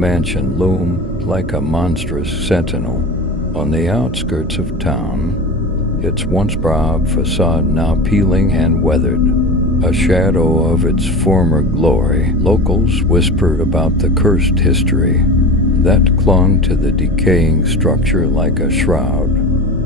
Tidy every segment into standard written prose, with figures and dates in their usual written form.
mansion loomed like a monstrous sentinel on the outskirts of town, its once proud facade now peeling and weathered, a shadow of its former glory. Locals whispered about the cursed history that clung to the decaying structure like a shroud,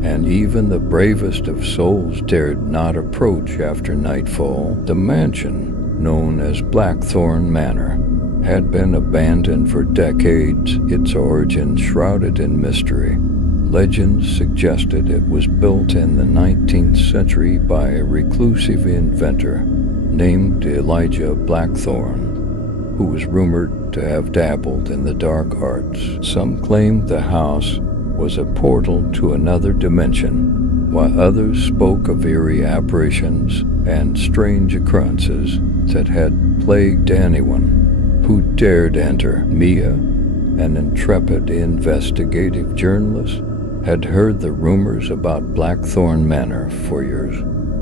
and even the bravest of souls dared not approach after nightfall. The mansion, known as Blackthorn Manor, had been abandoned for decades, its origins shrouded in mystery. Legends suggested it was built in the 19th century by a reclusive inventor named Elijah Blackthorn, who was rumored to have dabbled in the dark arts. Some claimed the house was a portal to another dimension, while others spoke of eerie apparitions and strange occurrences that had plagued anyone who dared enter. Mia, an intrepid investigative journalist, had heard the rumors about Blackthorn Manor for years.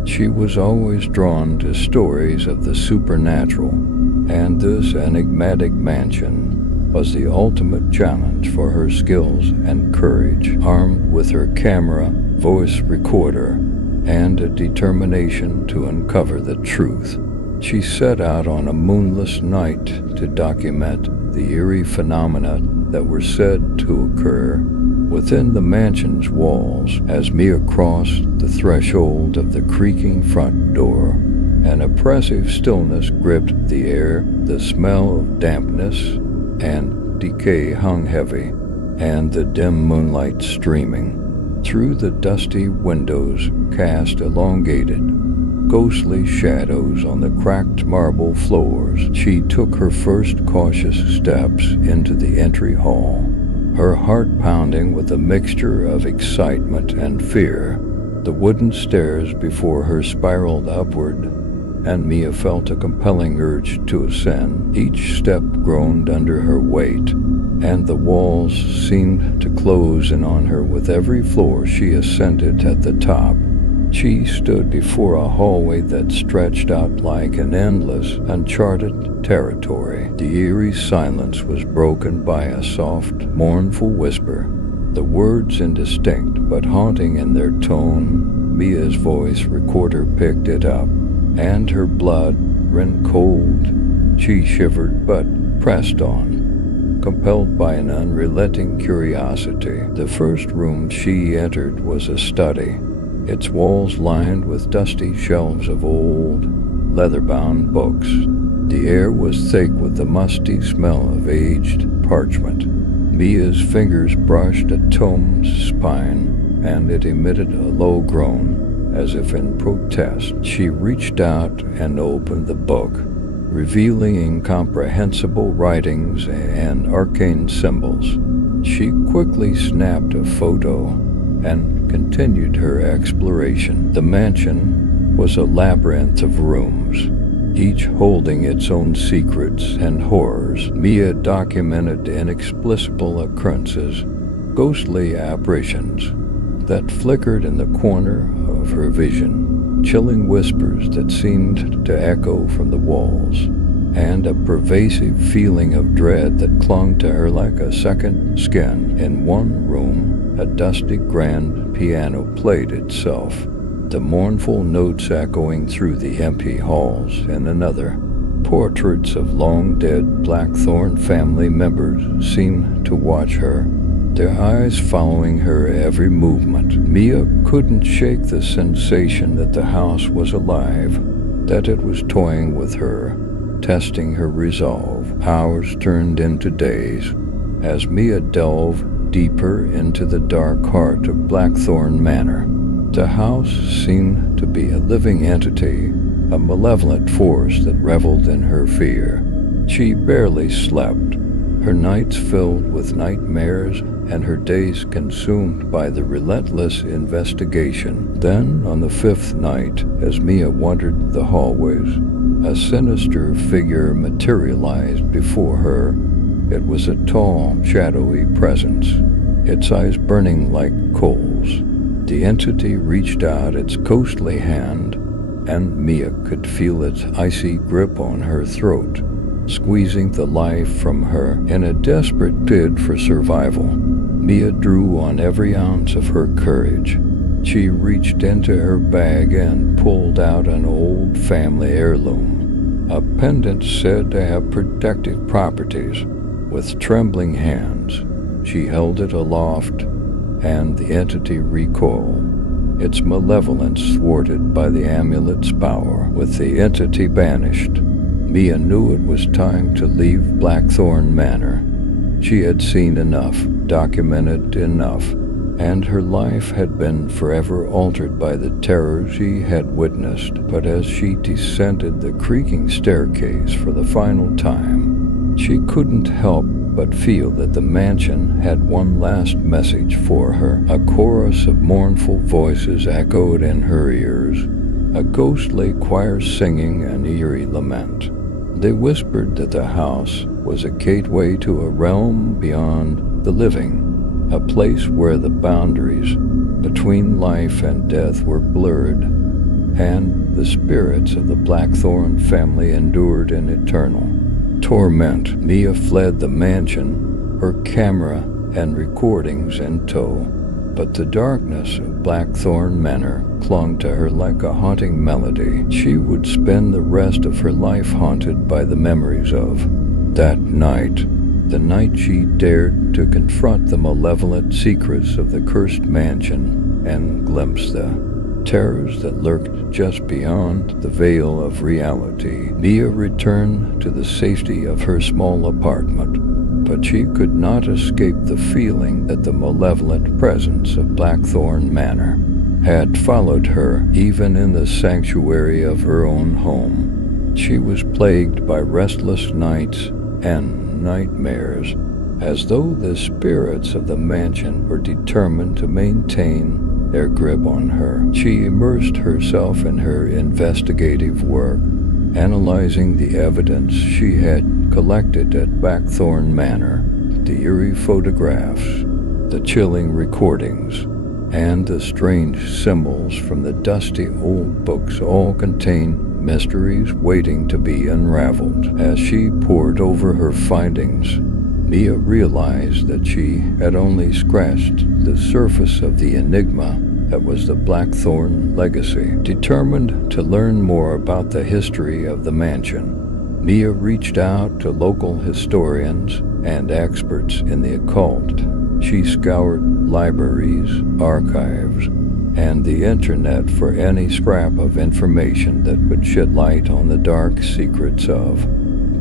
She was always drawn to stories of the supernatural, and this enigmatic mansion was the ultimate challenge for her skills and courage. Armed with her camera, voice recorder, and a determination to uncover the truth, she set out on a moonless night to document the eerie phenomena that were said to occur within the mansion's walls. As Mia crossed the threshold of the creaking front door, an oppressive stillness gripped the air. The smell of dampness and decay hung heavy, and the dim moonlight streaming through the dusty windows cast elongated, ghostly shadows on the cracked marble floors. She took her first cautious steps into the entry hall, her heart pounding with a mixture of excitement and fear. The wooden stairs before her spiraled upward, and Mia felt a compelling urge to ascend. Each step groaned under her weight, and the walls seemed to close in on her with every floor she ascended. At the top, she stood before a hallway that stretched out like an endless, uncharted territory. The eerie silence was broken by a soft, mournful whisper, the words indistinct but haunting in their tone. Mia's voice recorder picked it up, and her blood ran cold. She shivered but pressed on, compelled by an unrelenting curiosity. The first room she entered was a study, its walls lined with dusty shelves of old, leather-bound books. The air was thick with the musty smell of aged parchment. Mia's fingers brushed a tome's spine, and it emitted a low groan, as if in protest. She reached out and opened the book, revealing incomprehensible writings and arcane symbols. She quickly snapped a photo and continued her exploration. The mansion was a labyrinth of rooms, each holding its own secrets and horrors. Mia documented inexplicable occurrences, ghostly apparitions that flickered in the corner of her vision, chilling whispers that seemed to echo from the walls, and a pervasive feeling of dread that clung to her like a second skin. In one room, a dusty grand piano played itself, the mournful notes echoing through the empty halls. In another, portraits of long-dead Blackthorn family members seemed to watch her, their eyes following her every movement. Mia couldn't shake the sensation that the house was alive, that it was toying with her, testing her resolve. Hours turned into days as Mia delved deeper into the dark heart of Blackthorn Manor. The house seemed to be a living entity, a malevolent force that reveled in her fear. She barely slept, her nights filled with nightmares and her days consumed by the relentless investigation. Then, on the fifth night, as Mia wandered the hallways, a sinister figure materialized before her. It was a tall, shadowy presence, its eyes burning like coals. The entity reached out its ghostly hand, and Mia could feel its icy grip on her throat. squeezing the life from her. In a desperate bid for survival, Mia drew on every ounce of her courage. She reached into her bag and pulled out an old family heirloom, a pendant said to have protective properties. With trembling hands, she held it aloft, and the entity recoiled, its malevolence thwarted by the amulet's power. With the entity banished, Mia knew it was time to leave Blackthorn Manor. She had seen enough, documented enough, and her life had been forever altered by the terror she had witnessed. But as she descended the creaking staircase for the final time, she couldn't help but feel that the mansion had one last message for her. A chorus of mournful voices echoed in her ears, a ghostly choir singing an eerie lament. They whispered that the house was a gateway to a realm beyond the living, a place where the boundaries between life and death were blurred, and the spirits of the Blackthorn family endured in eternal torment. Mia fled the mansion, her camera and recordings in tow, but the darkness of Blackthorn Manor clung to her like a haunting melody. She would spend the rest of her life haunted by the memories of that night, the night she dared to confront the malevolent secrets of the cursed mansion and glimpse the terrors that lurked just beyond the veil of reality. Mia returned to the safety of her small apartment, but she could not escape the feeling that the malevolent presence of Blackthorn Manor had followed her even in the sanctuary of her own home. She was plagued by restless nights and nightmares, as though the spirits of the mansion were determined to maintain their grip on her. She immersed herself in her investigative work, analyzing the evidence she had collected at Blackthorn Manor, the eerie photographs, the chilling recordings, and the strange symbols from the dusty old books all contained mysteries waiting to be unraveled. As she pored over her findings, Mia realized that she had only scratched the surface of the enigma that was the Blackthorn legacy. Determined to learn more about the history of the mansion, Mia reached out to local historians and experts in the occult. She scoured libraries, archives, and the internet for any scrap of information that would shed light on the dark secrets of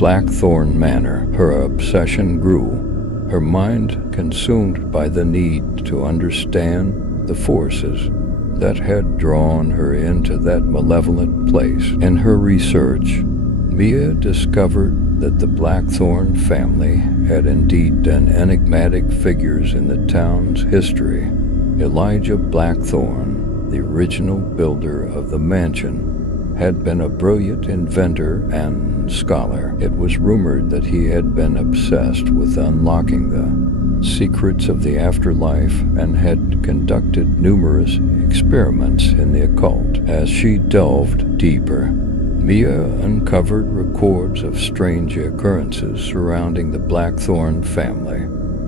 Blackthorn Manor. Her obsession grew, her mind consumed by the need to understand the forces that had drawn her into that malevolent place. In her research, Mia discovered that the Blackthorn family had indeed been enigmatic figures in the town's history. Elijah Blackthorn, the original builder of the mansion, had been a brilliant inventor and scholar. It was rumored that he had been obsessed with unlocking the secrets of the afterlife and had conducted numerous experiments in the occult. As she delved deeper, Mia uncovered records of strange occurrences surrounding the Blackthorn family,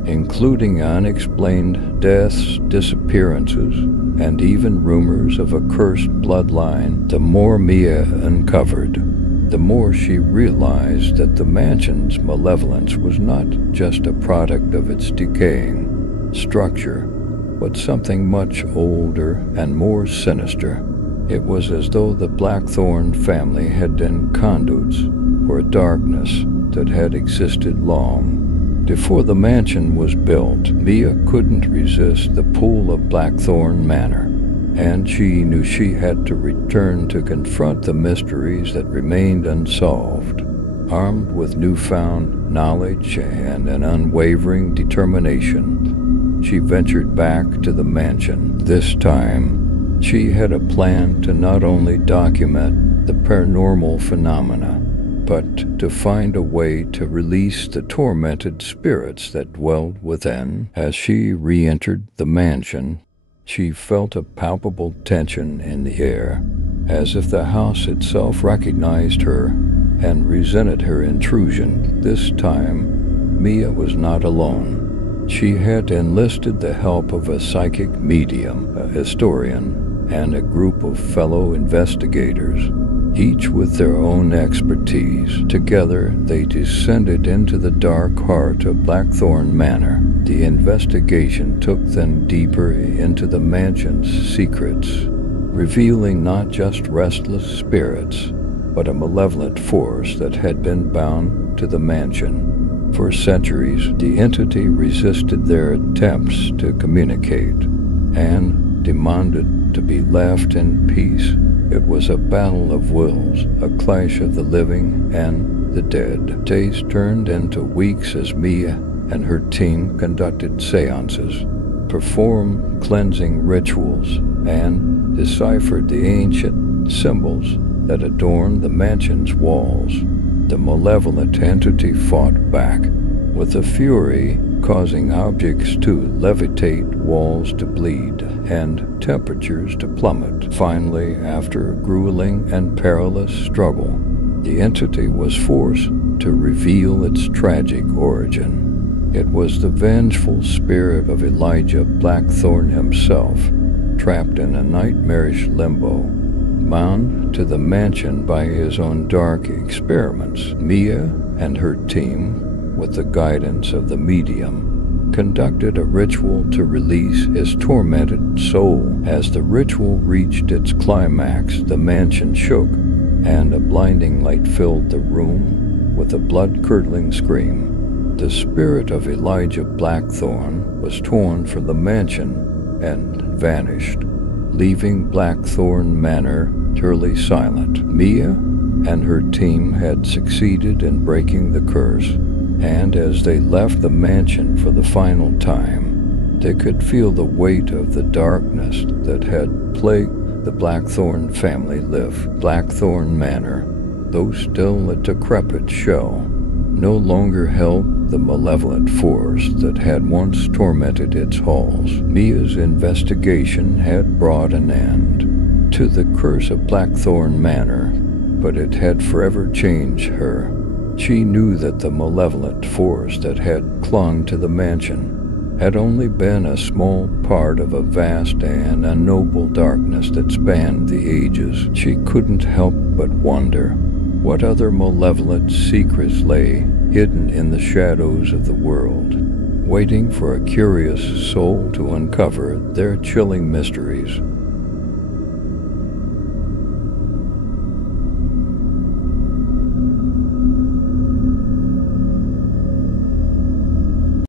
including unexplained deaths, disappearances, and even rumors of a cursed bloodline. The more Mia uncovered, the more she realized that the mansion's malevolence was not just a product of its decaying structure, but something much older and more sinister. It was as though the Blackthorn family had been conduits for a darkness that had existed long before the mansion was built. Mia couldn't resist the pull of Blackthorn Manor, and she knew she had to return to confront the mysteries that remained unsolved. Armed with newfound knowledge and an unwavering determination, she ventured back to the mansion. This time, she had a plan to not only document the paranormal phenomena, but to find a way to release the tormented spirits that dwelled within. As she re-entered the mansion, she felt a palpable tension in the air, as if the house itself recognized her and resented her intrusion. This time, Mia was not alone. She had enlisted the help of a psychic medium, a historian, and a group of fellow investigators, each with their own expertise. Together, they descended into the dark heart of Blackthorn Manor. The investigation took them deeper into the mansion's secrets, revealing not just restless spirits, but a malevolent force that had been bound to the mansion. For centuries, the entity resisted their attempts to communicate and demanded to be left in peace. It was a battle of wills, a clash of the living and the dead. Days turned into weeks as Mia and her team conducted seances, performed cleansing rituals, and deciphered the ancient symbols that adorned the mansion's walls. The malevolent entity fought back, with a fury causing objects to levitate, walls to bleed, and temperatures to plummet. Finally, after a grueling and perilous struggle, the entity was forced to reveal its tragic origin. It was the vengeful spirit of Elijah Blackthorn himself, trapped in a nightmarish limbo, bound to the mansion by his own dark experiments. Mia and her team, with the guidance of the medium, conducted a ritual to release his tormented soul. As the ritual reached its climax, the mansion shook, and a blinding light filled the room with a blood-curdling scream. The spirit of Elijah Blackthorn was torn from the mansion and vanished, leaving Blackthorn Manor utterly silent. Mia and her team had succeeded in breaking the curse, and as they left the mansion for the final time, they could feel the weight of the darkness that had plagued the Blackthorn family lift. Blackthorn Manor, though still a decrepit shell, no longer held the malevolent force that had once tormented its halls. Mia's investigation had brought an end to the curse of Blackthorn Manor, but it had forever changed her. She knew that the malevolent force that had clung to the mansion had only been a small part of a vast and unknowable darkness that spanned the ages. She couldn't help but wonder what other malevolent secrets lay hidden in the shadows of the world, waiting for a curious soul to uncover their chilling mysteries.